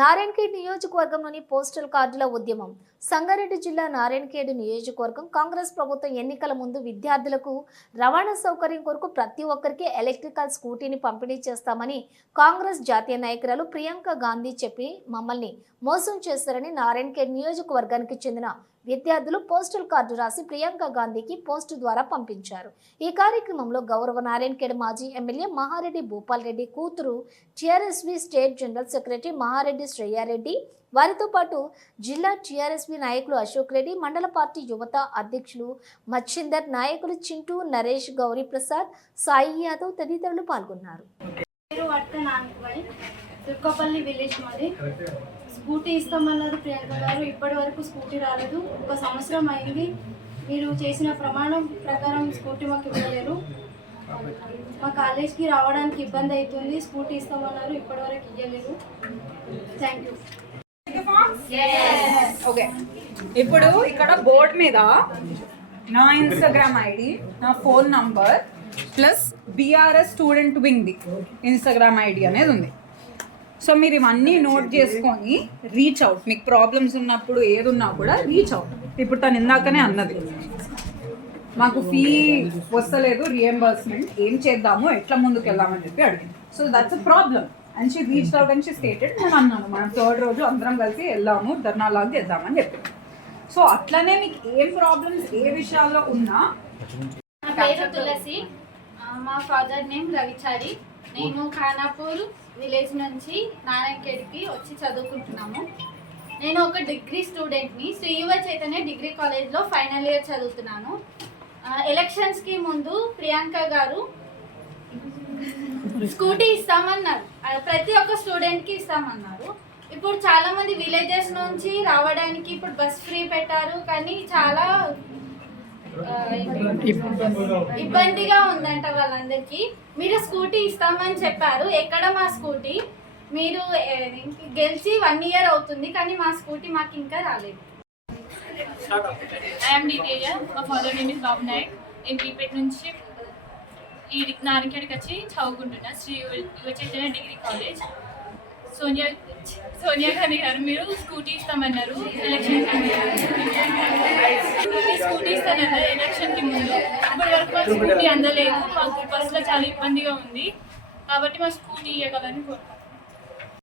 నారాయణఖేడ్ నియోజకవర్గంలోని పోస్టల్ కార్డుల ఉద్యమం. సంగారెడ్డి జిల్లా నారాయణఖేడ్ నియోజకవర్గం కాంగ్రెస్ ప్రభుత్వం ఎన్నికల ముందు విద్యార్థులకు రవాణా సౌకర్యం కొరకు ప్రతి ఒక్కరికి ఎలక్ట్రికల్ స్కూటీని పంపిణీ చేస్తామని కాంగ్రెస్ జాతీయ నాయకురాలు ప్రియాంక గాంధీ చెప్పి మమ్మల్ని మోసం చేస్తారని నారాయణఖేడ్ నియోజకవర్గానికి చెందిన విద్యార్థులు పోస్టల్ కార్డు రాసి ప్రియాంక గాంధీకి పోస్టు ద్వారా పంపించారు. ఈ కార్యక్రమంలో గౌరవ నారాయణఖేడ్ మాజీ ఎమ్మెల్యే మహారెడ్డి భూపాల్ రెడ్డి కూతురు TRSV state general secretary Maha Reddy Shreya Reddy, వారితో పాటు జిల్లా టీఆర్ఎస్వి నాయకులు అశోక్ రెడ్డి, మండల పార్టీ యువత అధ్యక్షులు మచ్చిందర్, నాయకులు చింటూ, నరేష్, గౌరీ ప్రసాద్, సాయి యాదవ్ తదితరులు పాల్గొన్నారు. తుర్కపల్లి విలేజ్ మాది. స్కూటీ ఇస్తామన్నారు ప్రియాంక గారు, ఇప్పటి వరకు స్కూటీ రాలేదు. 1 సంవత్సరం అయింది. మీరు చేసిన ప్రమాణం ప్రకారం స్కూటీ మాకు ఇవ్వలేరు. మా కాలేజ్కి రావడానికి ఇబ్బంది అవుతుంది. స్కూటీ ఇస్తామన్నారు, ఇప్పటి వరకు ఇవ్వలేరు. Thank you. ఓకే, ఇప్పుడు ఇక్కడ బోర్డు మీద నా ఇన్స్టాగ్రామ్ ఐడి, నా phone number plus BRS student వింగ్ది ఇన్స్టాగ్రామ్ ఐడి అనేది ఉంది. సో మీరు ఇవన్నీ నోట్ చేసుకొని రీచ్ అవుట్, మీకు ప్రాబ్లమ్స్ ఉన్నప్పుడు ఏది ఉన్నా కూడా రీచ్ అవుట్. ఇప్పుడు తను ఇందాకనే అన్నది, మాకు ఫీ వస్తలేదు, రియంబర్స్మెంట్ ఏం చేద్దాము, ఎట్లా ముందుకు వెళ్దామని చెప్పి అడిగింది. So that's a problem and she reached out and she stated. నేను అన్నాను, మనం 3rd రోజు అందరం కలిసి వెళ్దాము, ధర్నాలాగా చేద్దామని చెప్పాను. సో అట్లనే మీకు ఏం ప్రాబ్లమ్స్ ఏ విషయాల్లో ఉన్నా. నా పేరు తులసి, మా ఫాదర్ నేమ్ రవిచారి. నేను ఖానాపూర్ విలేజ్ నుంచి నారాయణఖేడ్కి వచ్చి చదువుకుంటున్నాము. నేను ఒక డిగ్రీ స్టూడెంట్ని, శ్రీ యువ చైతన్య డిగ్రీ కాలేజ్లో ఫైనల్ ఇయర్ చదువుతున్నాను. ఎలక్షన్స్కి ముందు ప్రియాంక గారు స్కూటీ ఇస్తామన్నారు, ప్రతి ఒక్క స్టూడెంట్కి ఇస్తామన్నారు. ఇప్పుడు చాలామంది విలేజెస్ నుంచి రావడానికి ఇప్పుడు బస్ ఫ్రీ పెట్టారు, కానీ చాలా ఇబ్బందిగా ఉందంట వాళ్ళందరికీ. మీరు స్కూటీ ఇస్తామని చెప్పారు, ఎక్కడ మా స్కూటీ? మీరు గెలిచి 1 ఇయర్ అవుతుంది, కానీ మా స్కూటీ మాకు ఇంకా రాలేదు. ఐఎమ్ డిటేజ, మా ఫాదర్ నేమ్ ఇస్ బాబు నాయక్. నేను పీపేట్ నుంచి ఈ నారాయణఖేడ్కి వచ్చి చదువుకుంటున్నా, శ్రీ యువ చైతన్య డిగ్రీ కాలేజ్. సోనియా గాంధీ గారు మీరు స్కూటీ ఇస్తామన్నారు ఎలక్షన్కి ముందు, స్కూటీ ఇస్తానన్నారు ఎలక్షన్కి ముందు. ఇప్పటి వరకు మాకు స్కూటీ అందలేదు, మాకు బస్సులో చాలా ఇబ్బందిగా ఉంది. కాబట్టి మా స్కూటీ ఇవ్వగలని కోరుకుంటున్నాను.